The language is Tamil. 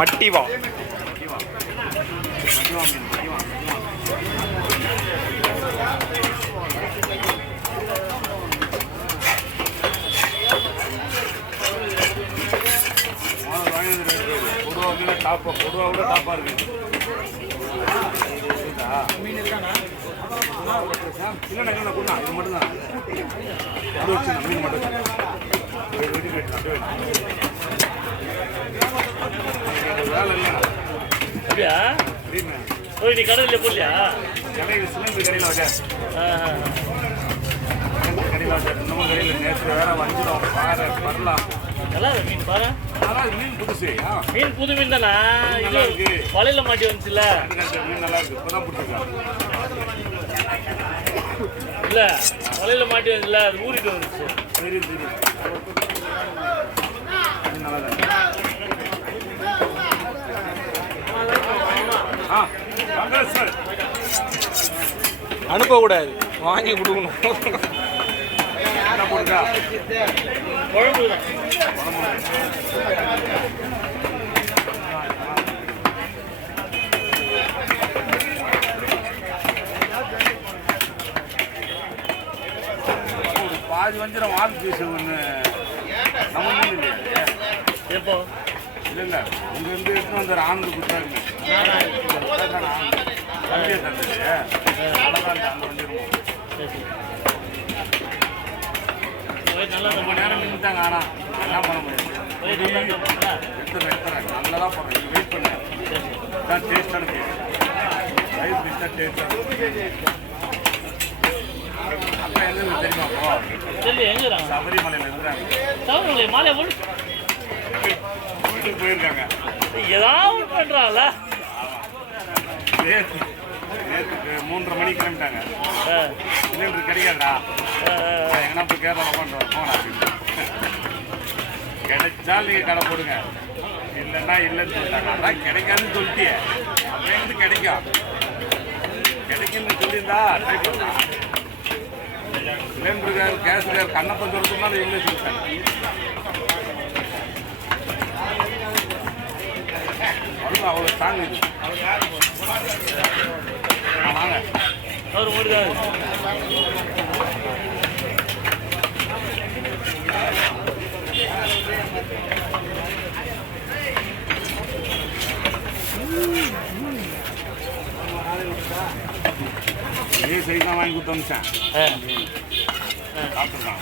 மட்டிவா கொடுவா கூட டாப்பா இருக்கு. மீன் இருக்காண்ணா? இல்லைண்ணா இல்லைண்ணா கொடுண்ணா, இது மட்டும் தான் மீன் மட்டும் வேலை இல்லைண்ணா. அப்படியா? ஓ, நீ கடையில் போடலையா? கடையில் சிலிண்டர் கடையில் வச்சா கடையில் வச்சா இன்னமும் கடையில் நேற்று வேற வந்துடும் பாரு வரலாம். நல்லா இருக்கு மீன் பாரு. மீன் புதுசு மீன் புது மீன் தானே? நல்லா இருக்கு. வலையில மாட்டி வந்துச்சுல்ல? மீன் நல்லா இருக்கு. இப்பதான் பிடிச்சிருக்கான். இல்ல வலையில மாட்டி வந்துச்சுல, அது ஊறிட்டு வந்துச்சு. தெரியும் தெரியும். நல்லா இருக்கு. அனுப்பக்கூடாது, வாங்கி கொடுக்கணும். என்ன போடுறா? குழம்பு தான். பாதி வஞ்சிரம் வால் பீஸ் ஒன்று நம்ம மீன் இல்லையா? எப்போ? இல்லை இல்லை, இங்கேருந்து எடுத்துன்னு வந்தார் ஆனந்து கொடுத்தாருங்க. தம்பியை தந்தது அழகாக அங்கே வந்துடுவோம். ரொம்ப நேரம் நின்றுட்டாங்க. ஆனால் என்ன பண்ண முடியும்? எடுத்துறேன் நல்லா தான் போடுறேன். வெயிட் பண்ணேன். தான் டேஸ்டான பீஸ். ரைஸ் பீஸ் தான் டேஸ்டான. அப்பா எங்கே தெரியுமா? சபரிமலையில் இருக்கிறாங்க. மாலை வீட்டுக்கு போயிருக்காங்க. ஏதாவது பண்றாங்கல்ல. நேற்று 3:30 மணிக்கு கிளம்பிட்டாங்க. சிலிண்டர் கிடைக்காதா? எங்கன்னா போய் கேரளா பண்ணுறோம் போனா அப்படின்னு. கிடைச்சால் நீங்கள் கடை போடுங்க, இல்லைன்னா இல்லைன்னு சொல்லிட்டாங்க. அதான் கிடைக்காதுன்னு சொல்லிட்டியே, அப்படியே வந்து கிடைக்கும். கிடைக்குன்னு சொல்லியிருந்தா ட்ரை பண்ணுங்க. சிலிண்டருக்கார் கேஸுக்கார் கண்ணப்பன் சொல்லிட்டோம்னா அதை இல்லை சொல்லிட்டாங்க. அவ்வளோ ஸ்ட்ராங் இது. வாங்க அவர் ஓடுதாரு. இதே சைஸ் தான் வாங்கி கொடுத்து அனுப்பிச்சேன். சாப்பிட்டுருக்கான்.